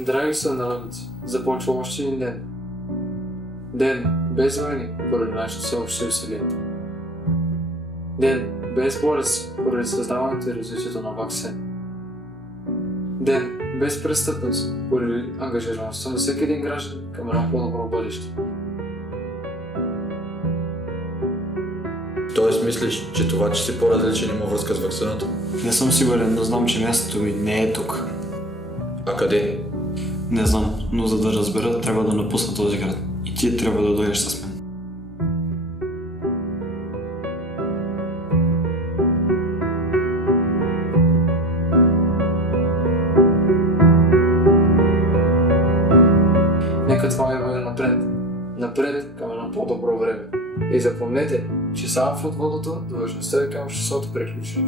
Драги сънародници, започва още един ден. Ден без войни поради нашето всеобщо усилие. Ден без болест поради създаването и развитието на ваксин. Ден без престъпност поради ангажираността на всеки един граждан към едно по-добро бъдеще. Тоест мислиш, че това, че си по-различен има връзка с ваксината? Не съм сигурен, но знам, че мястото ми не е тук. А къде? Не знам, но за да разбера, трябва да напусна този град. И ти трябва да дойдеш с мен. Нека това ви бъде напред към едно по-добро време. И запомнете, че само в отводното длъжността е към обществото приключи.